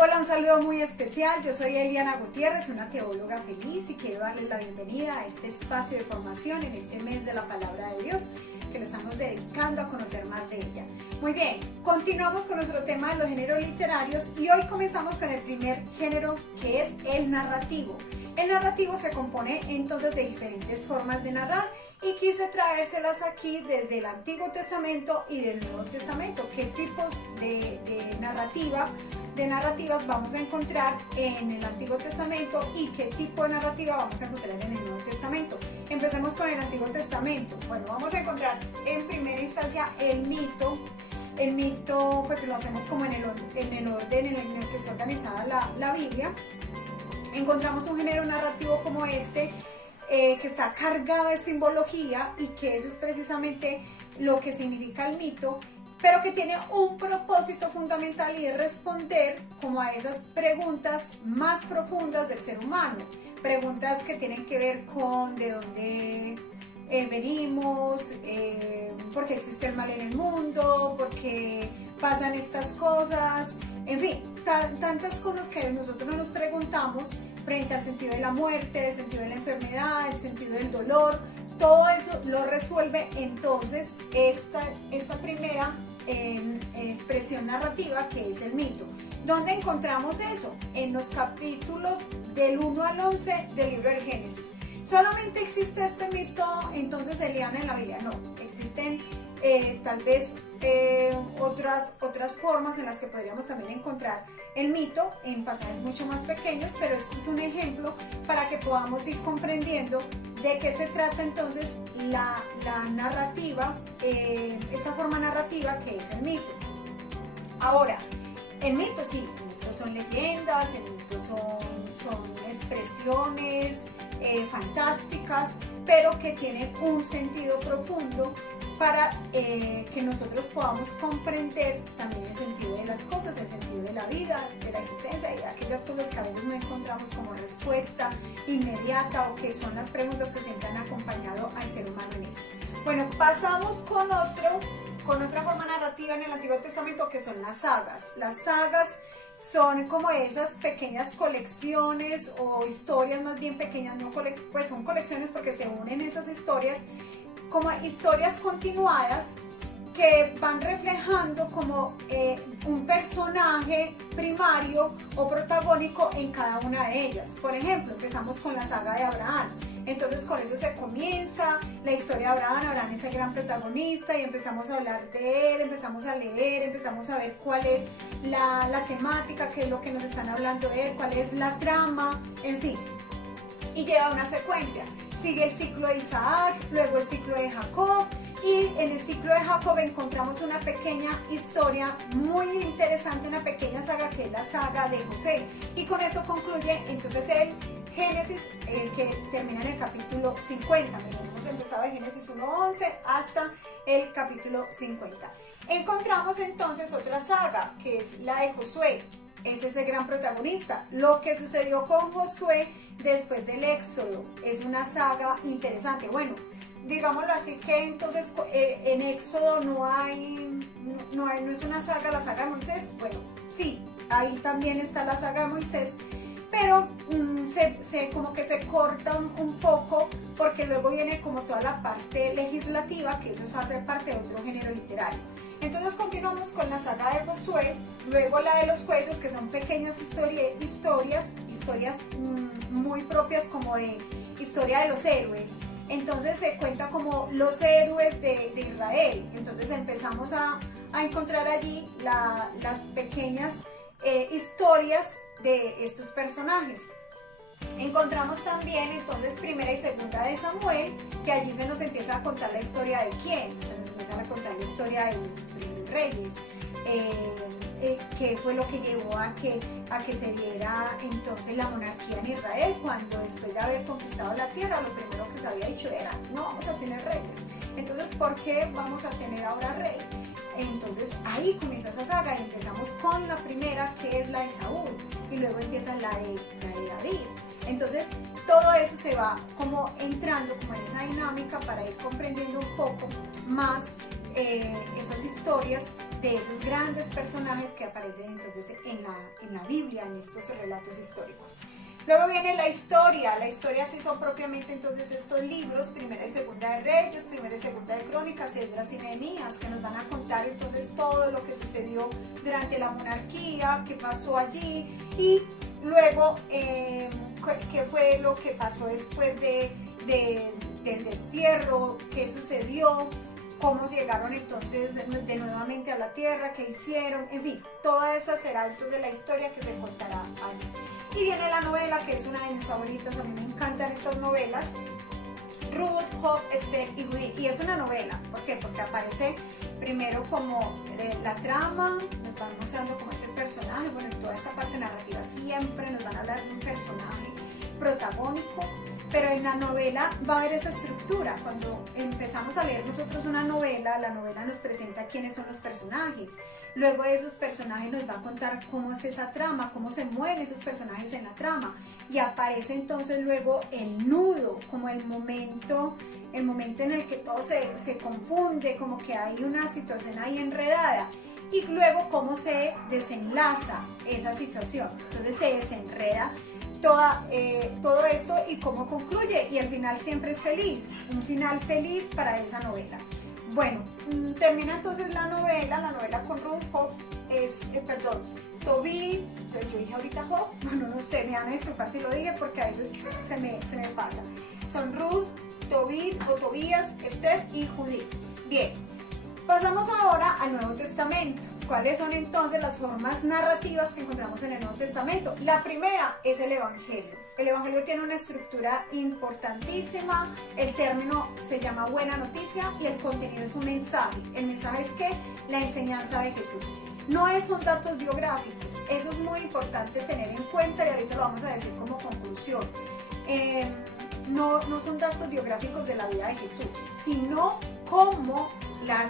Hola, un saludo muy especial. Yo soy Eliana Gutiérrez, una teóloga feliz y quiero darles la bienvenida a este espacio de formación en este mes de la Palabra de Dios que nos estamos dedicando a conocer más de ella. Muy bien, continuamos con nuestro tema de los géneros literarios y hoy comenzamos con el primer género, que es el narrativo. El narrativo se compone entonces de diferentes formas de narrar y quise traérselas aquí desde el Antiguo Testamento y del Nuevo Testamento. ¿Qué tipos de narrativas vamos a encontrar en el Antiguo Testamento y qué tipo de narrativa vamos a encontrar en el Nuevo Testamento? Empecemos con el Antiguo Testamento. Bueno, vamos a encontrar en primera instancia el mito. El mito pues lo hacemos como en el orden en el que está organizada la Biblia. Encontramos un género narrativo como este, que está cargado de simbología y que eso es precisamente lo que significa el mito, pero que tiene un propósito fundamental y es responder como a esas preguntas más profundas del ser humano, preguntas que tienen que ver con de dónde venimos, por qué existe el mal en el mundo, por qué pasan estas cosas, en fin, tantas cosas que nosotros nos preguntamos frente al sentido de la muerte, el sentido de la enfermedad, el sentido del dolor. Todo eso lo resuelve entonces esta primera expresión narrativa, que es el mito. ¿Dónde encontramos eso? En los capítulos del 1 al 11 del libro del Génesis. ¿Solamente existe este mito entonces, Eliana, en la Biblia? No, existen tal vez otras formas en las que podríamos también encontrar el mito en pasajes mucho más pequeños, pero este es un ejemplo para que podamos ir comprendiendo de qué se trata entonces la narrativa, esa forma narrativa que es el mito. Ahora, el mito sí, el mito son leyendas, el mito son expresiones fantásticas, pero que tienen un sentido profundo para que nosotros podamos comprender también el sentido de las cosas, el sentido de la vida, de la existencia y de aquellas cosas que a veces no encontramos como respuesta inmediata o que son las preguntas que siempre han acompañado al ser humano en esto. Bueno, pasamos con otra forma narrativa en el Antiguo Testamento, que son las sagas. Las sagas son como esas pequeñas colecciones o historias más bien pequeñas, no pues son colecciones porque se unen esas historias como historias continuadas que van reflejando como un personaje primario o protagónico en cada una de ellas. Por ejemplo, empezamos con la saga de Abraham. Entonces con eso se comienza la historia de Abraham. Abraham es el gran protagonista y empezamos a hablar de él, empezamos a leer, empezamos a ver cuál es la temática, qué es lo que nos están hablando de él, cuál es la trama, en fin. Y lleva una secuencia. Sigue el ciclo de Isaac, luego el ciclo de Jacob, y en el ciclo de Jacob encontramos una pequeña historia muy interesante, una pequeña saga que es la saga de José. Y con eso concluye entonces el Génesis, que termina en el capítulo 50. Hemos empezado de Génesis 1:11 hasta el capítulo 50. Encontramos entonces otra saga, que es la de Josué. Ese es el gran protagonista. Lo que sucedió con Josué después del Éxodo es una saga interesante. Bueno, digámoslo así, que entonces en Éxodo no es una saga, la saga de Moisés. Bueno, sí, ahí también está la saga de Moisés, pero como que se corta un poco porque luego viene como toda la parte legislativa, que eso hace parte de otro género literario. Entonces continuamos con la saga de Josué, luego la de los jueces, que son pequeñas historias muy propias como de historia de los héroes. Entonces se cuenta como los héroes de Israel. Entonces empezamos a encontrar allí las pequeñas historias de estos personajes. Encontramos también entonces primera y segunda de Samuel, que allí se nos empieza a contar la historia de quién, se nos empieza a contar la historia de los primeros reyes, qué fue lo que llevó a que se diera entonces la monarquía en Israel, cuando después de haber conquistado la tierra, lo primero que se había dicho era, no vamos a tener reyes. Entonces, ¿por qué vamos a tener ahora rey? Entonces ahí comienza esa saga y empezamos con la primera, que es la de Saúl, y luego empieza la de David. Entonces todo eso se va como entrando como en esa dinámica para ir comprendiendo un poco más esas historias de esos grandes personajes que aparecen entonces en la Biblia, en estos relatos históricos. Luego viene la historia sí son propiamente entonces estos libros, Primera y Segunda de Reyes, Primera y Segunda de Crónicas, Esdras y Nehemías, que nos van a contar entonces todo lo que sucedió durante la monarquía, qué pasó allí, y luego qué fue lo que pasó después del destierro, qué sucedió, cómo llegaron entonces de nuevamente a la tierra, qué hicieron, en fin, toda esa será entonces la historia que se contará allí. Y viene la novela, que es una de mis favoritas, a mí me encantan estas novelas, Ruth, Job, Esther y Judith. Y es una novela, ¿por qué? Porque aparece primero como la trama, nos van mostrando como ese personaje, bueno, en toda esta parte narrativa siempre nos van a hablar de un personaje protagónico, pero en la novela va a haber esa estructura. Cuando empezamos a leer nosotros una novela, la novela nos presenta quiénes son los personajes, luego de esos personajes nos va a contar cómo es esa trama, cómo se mueven esos personajes en la trama, y aparece entonces luego el nudo, como el momento en el que todo se confunde, como que hay una situación ahí enredada, y luego cómo se desenlaza esa situación, entonces se desenreda todo esto y cómo concluye, y el final siempre es feliz, un final feliz para esa novela. Bueno, termina entonces la novela con Ruth, Job, Tobit, yo dije ahorita Job, bueno, no sé, me van a disculpar si lo dije porque a veces se me pasa. Son Ruth, Tobit o Tobías, Esther y Judith. Bien, pasamos ahora al Nuevo Testamento. ¿Cuáles son entonces las formas narrativas que encontramos en el Nuevo Testamento? La primera es el Evangelio. El Evangelio tiene una estructura importantísima, el término se llama buena noticia y el contenido es un mensaje. El mensaje es que la enseñanza de Jesús. No son datos biográficos, eso es muy importante tener en cuenta y ahorita lo vamos a decir como conclusión. No son datos biográficos de la vida de Jesús, sino cómo la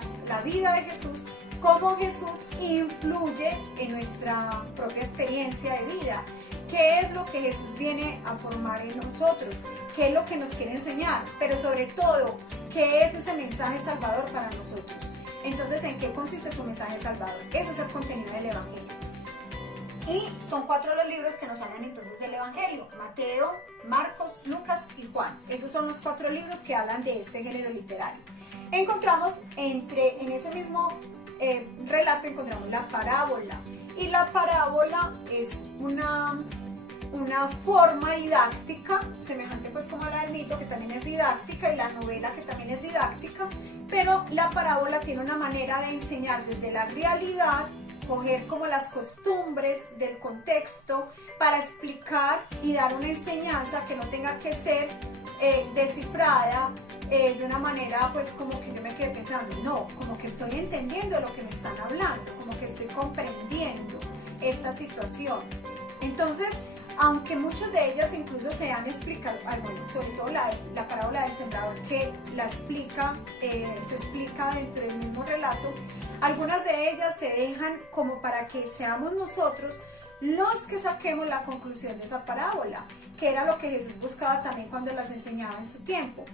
vida de Jesús, cómo Jesús influye en nuestra propia experiencia de vida. ¿Qué es lo que Jesús viene a formar en nosotros? ¿Qué es lo que nos quiere enseñar? Pero sobre todo, ¿qué es ese mensaje salvador para nosotros? Entonces, ¿en qué consiste su mensaje salvador? Ese es el contenido del Evangelio. Y son 4 los libros que nos hablan entonces del Evangelio: Mateo, Marcos, Lucas y Juan. Esos son los 4 libros que hablan de este género literario. Encontramos en ese mismo relato encontramos la parábola, y la parábola es una forma didáctica, semejante pues como la del mito, que también es didáctica, y la novela, que también es didáctica, pero la parábola tiene una manera de enseñar desde la realidad, coger como las costumbres del contexto para explicar y dar una enseñanza que no tenga que ser descifrada de una manera pues como que yo me quedé pensando, no, como que estoy entendiendo lo que me están hablando, como que estoy comprendiendo esta situación. Entonces, aunque muchas de ellas incluso se han explicado, bueno, sobre todo la parábola del sembrador, que se explica dentro del mismo relato, algunas de ellas se dejan como para que seamos nosotros los que saquemos la conclusión de esa parábola, que era lo que Jesús buscaba también cuando las enseñaba en su tiempo.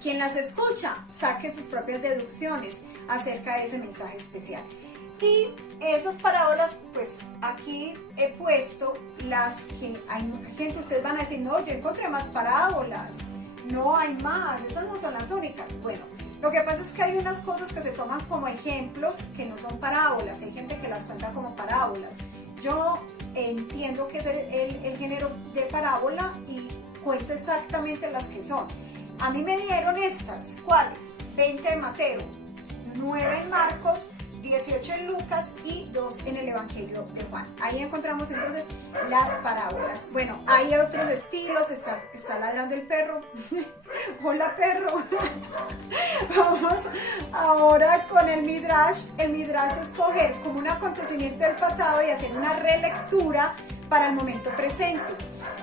Quien las escucha, saque sus propias deducciones acerca de ese mensaje especial. Y esas parábolas, pues aquí he puesto las que hay mucha gente, ustedes van a decir, no, yo encontré más parábolas, no hay más, esas no son las únicas. Bueno, lo que pasa es que hay unas cosas que se toman como ejemplos que no son parábolas, hay gente que las cuenta como parábolas. Yo entiendo que es el género de parábola y cuento exactamente las que son. A mí me dieron estas, ¿cuáles? 20 en Mateo, 9 en Marcos, 18 en Lucas y 2 en el Evangelio de Juan. Ahí encontramos entonces las parábolas. Bueno, hay otros estilos, está ladrando el perro. Hola, perro. Vamos ahora con el Midrash. El Midrash es coger como un acontecimiento del pasado y hacer una relectura para el momento presente.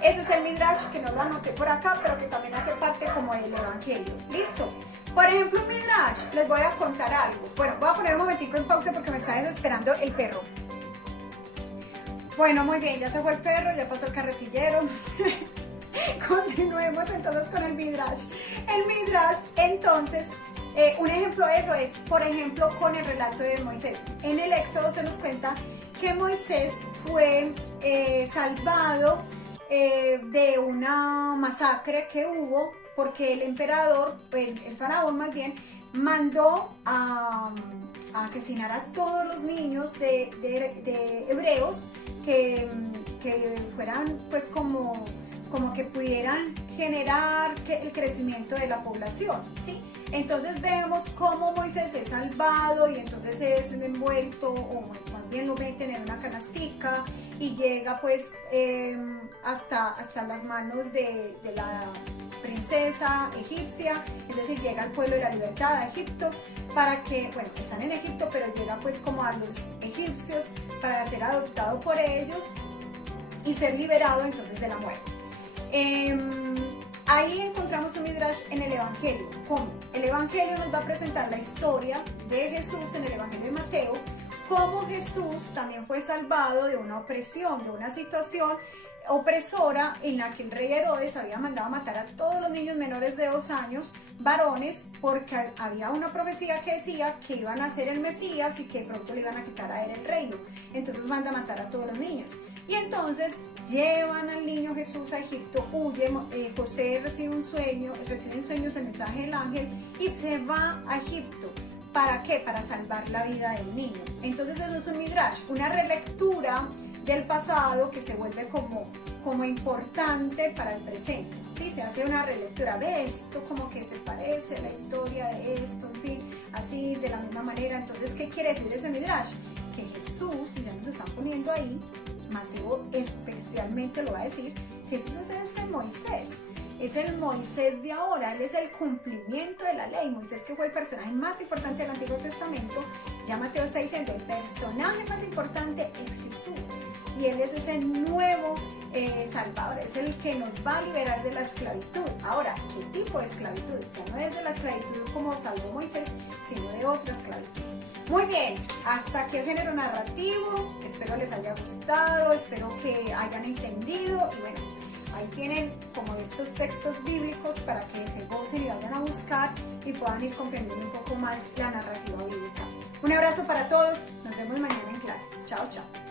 Ese es el Midrash, que no lo anoté por acá, pero que también hace parte como del Evangelio. ¿Listo? Por ejemplo, en Midrash les voy a contar algo. Bueno, voy a poner un momentico en pausa porque me está desesperando el perro. Bueno, muy bien, ya se fue el perro, ya pasó el carretillero. Continuemos entonces con el Midrash. El Midrash, entonces, Un ejemplo de eso es, por ejemplo, con el relato de Moisés. En el Éxodo se nos cuenta que Moisés fue salvado de una masacre que hubo porque el emperador, el faraón más bien, mandó a asesinar a todos los niños de hebreos que fueran pues como que pudieran generar el crecimiento de la población, ¿sí? Entonces vemos cómo Moisés es salvado y entonces es envuelto, o más bien lo meten en una canastica y llega pues hasta las manos de la princesa egipcia, es decir, llega al pueblo de la libertad a Egipto para que, bueno, están en Egipto, pero llega pues como a los egipcios para ser adoptado por ellos y ser liberado entonces de la muerte. Ahí encontramos un midrash en el Evangelio. ¿Cómo? El Evangelio nos va a presentar la historia de Jesús en el Evangelio de Mateo, cómo Jesús también fue salvado de una opresión, de una situación opresora en la que el rey Herodes había mandado a matar a todos los niños menores de 2 años, varones, porque había una profecía que decía que iban a ser el Mesías y que pronto le iban a quitar a él el reino. Entonces manda a matar a todos los niños. Y entonces llevan al niño Jesús a Egipto, huye, José recibe en sueños el mensaje del ángel y se va a Egipto. ¿Para qué? Para salvar la vida del niño. Entonces eso es un midrash, una relectura del pasado que se vuelve como importante para el presente, ¿sí? Se hace una relectura de esto, como que se parece a la historia de esto, en fin, así de la misma manera. Entonces, ¿qué quiere decir ese midrash? Que Jesús, y ya nos están poniendo ahí, Mateo especialmente lo va a decir, Jesús es ese Moisés, es el Moisés de ahora, él es el cumplimiento de la ley. Moisés, que fue el personaje más importante del Antiguo Testamento, ya Mateo está diciendo, el personaje más importante es Jesús, y él es ese nuevo Salvador, es el que nos va a liberar de la esclavitud. Ahora, ¿qué tipo de esclavitud? Ya no es de la esclavitud como salvó Moisés, sino de otra esclavitud. Muy bien, hasta aquí el género narrativo, espero les haya gustado, espero que hayan entendido, y bueno, ahí tienen como estos textos bíblicos para que se gocen y vayan a buscar y puedan ir comprendiendo un poco más la narrativa bíblica. Un abrazo para todos, nos vemos mañana en clase. Chao, chao.